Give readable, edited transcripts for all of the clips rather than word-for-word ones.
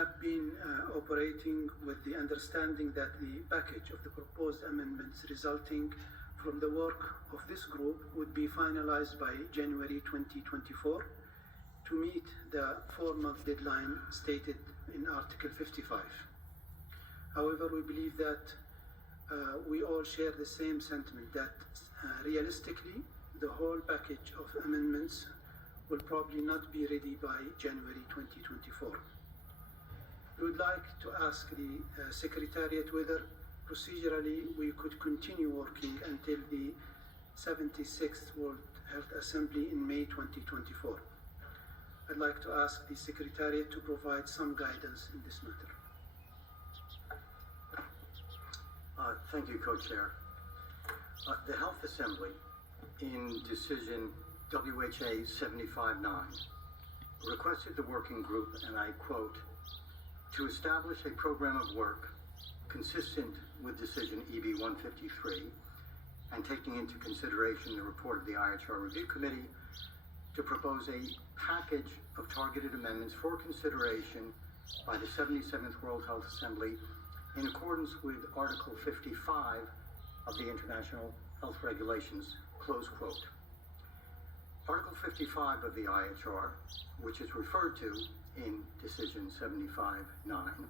have been operating with the understanding that the package of the proposed amendments resulting from the work of this group would be finalized by January 2024 to meet the 4-month deadline stated in Article 55. However, we believe that we all share the same sentiment that realistically, the whole package of amendments will probably not be ready by January 2024. We would like to ask the Secretariat whether procedurally we could continue working until the 76th World Health Assembly in May 2024. I'd like to ask the Secretariat to provide some guidance in this matter. Thank you, Co-Chair. The Health Assembly, in decision WHA 75-9, requested the working group, and I quote, to establish a program of work consistent with decision EB 153 and taking into consideration the report of the IHR Review Committee to propose a package of targeted amendments for consideration by the 77th World Health Assembly in accordance with Article 55 of the International Health Regulations, close quote. Article 55 of the IHR, which is referred to in Decision 75-9,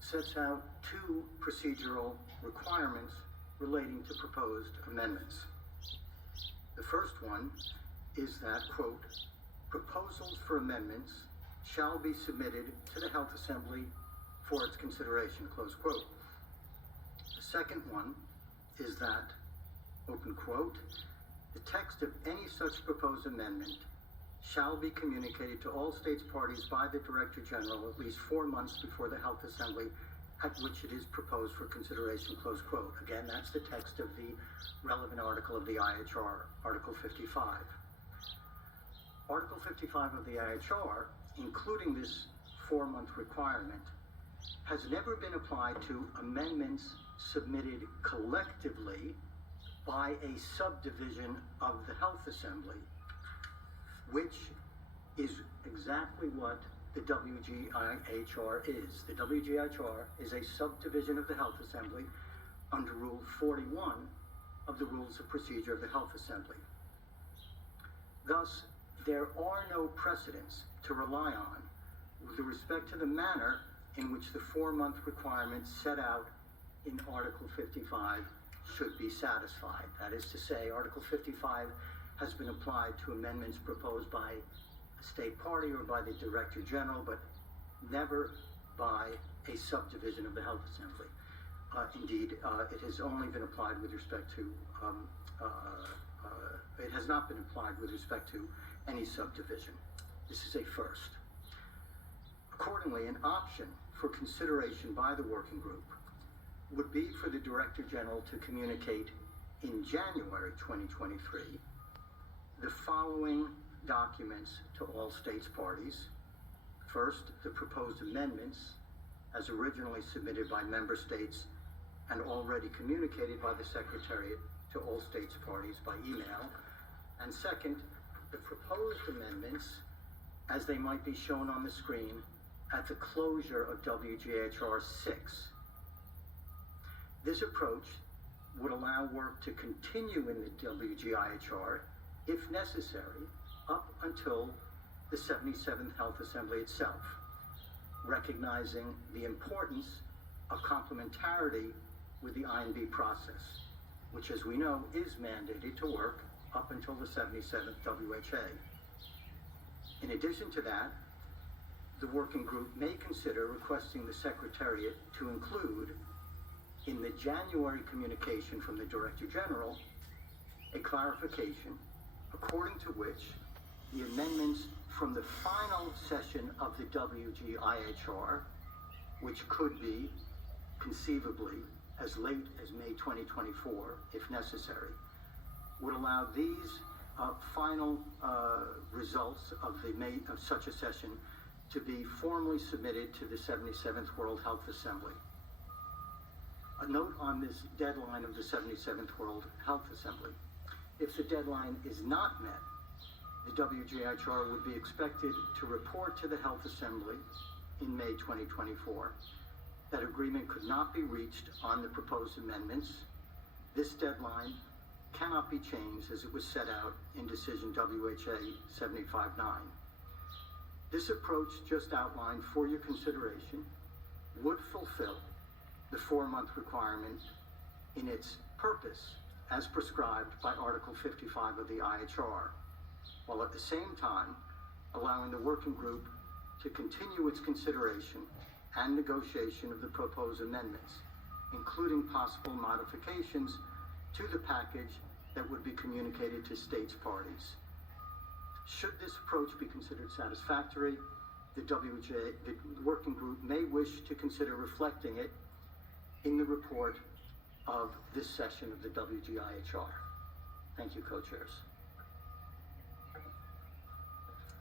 sets out 2 procedural requirements relating to proposed amendments. The first one is that, quote, proposals for amendments shall be submitted to the Health Assembly for its consideration, close quote. The second one is that, open quote, the text of any such proposed amendment shall be communicated to all states parties by the Director General at least 4 months before the Health Assembly at which it is proposed for consideration, close quote. Again, that's the text of the relevant article of the IHR, Article 55. Article 55 of the IHR, including this 4-month requirement, has never been applied to amendments submitted collectively by a subdivision of the Health Assembly, which is exactly what the WGIHR is. The WGIHR is a subdivision of the Health Assembly under Rule 41 of the Rules of Procedure of the Health Assembly. Thus, there are no precedents to rely on with respect to the manner in which the 4-month requirements set out in Article 55 should be satisfied. That is to say, Article 55 has been applied to amendments proposed by a state party or by the Director General, but never by a subdivision of the Health Assembly. Indeed, it has only been applied with respect to, it has not been applied with respect to any subdivision. This is a first. Accordingly, an option for consideration by the working group would be for the Director General to communicate in January 2023 the following documents to all states parties. First, the proposed amendments as originally submitted by member states and already communicated by the Secretariat to all states parties by email. And second, the proposed amendments as they might be shown on the screen at the closure of WGHR 6. This approach would allow work to continue in the WGIHR, if necessary, up until the 77th Health Assembly itself, recognizing the importance of complementarity with the INB process, which, as we know, is mandated to work up until the 77th WHA. In addition to that, the working group may consider requesting the Secretariat to include in the January communication from the Director General a clarification according to which the amendments from the final session of the WGIHR, which could be conceivably as late as May 2024 if necessary, would allow these final results of such a session to be formally submitted to the 77th World Health Assembly. A note on this deadline of the 77th World Health Assembly. If the deadline is not met, the WGIHR would be expected to report to the Health Assembly in May 2024, that agreement could not be reached on the proposed amendments. This deadline cannot be changed as it was set out in decision WHA 759. This approach just outlined for your consideration would fulfill the 4-month requirement in its purpose as prescribed by Article 55 of the IHR, while at the same time allowing the working group to continue its consideration and negotiation of the proposed amendments, including possible modifications to the package that would be communicated to states parties. Should this approach be considered satisfactory, the working group may wish to consider reflecting it in the report of this session of the WGIHR. Thank you, co-chairs.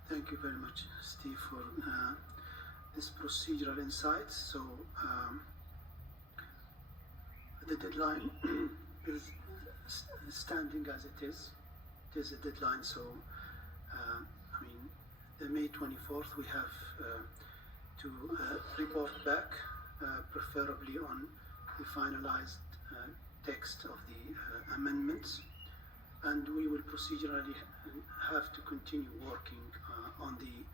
Thank you very much, Steve, for this procedural insights. So the deadline is standing as it is. It is a deadline, so I mean, the May 24th, we have to report back, preferably on the finalized text of the amendments, and we will procedurally have to continue working on the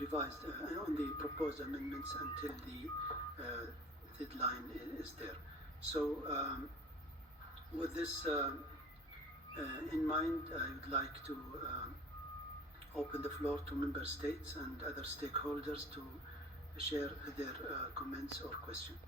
revised, on the proposed amendments until the deadline is there. So with this in mind, I would like to open the floor to member states and other stakeholders to share their comments or questions.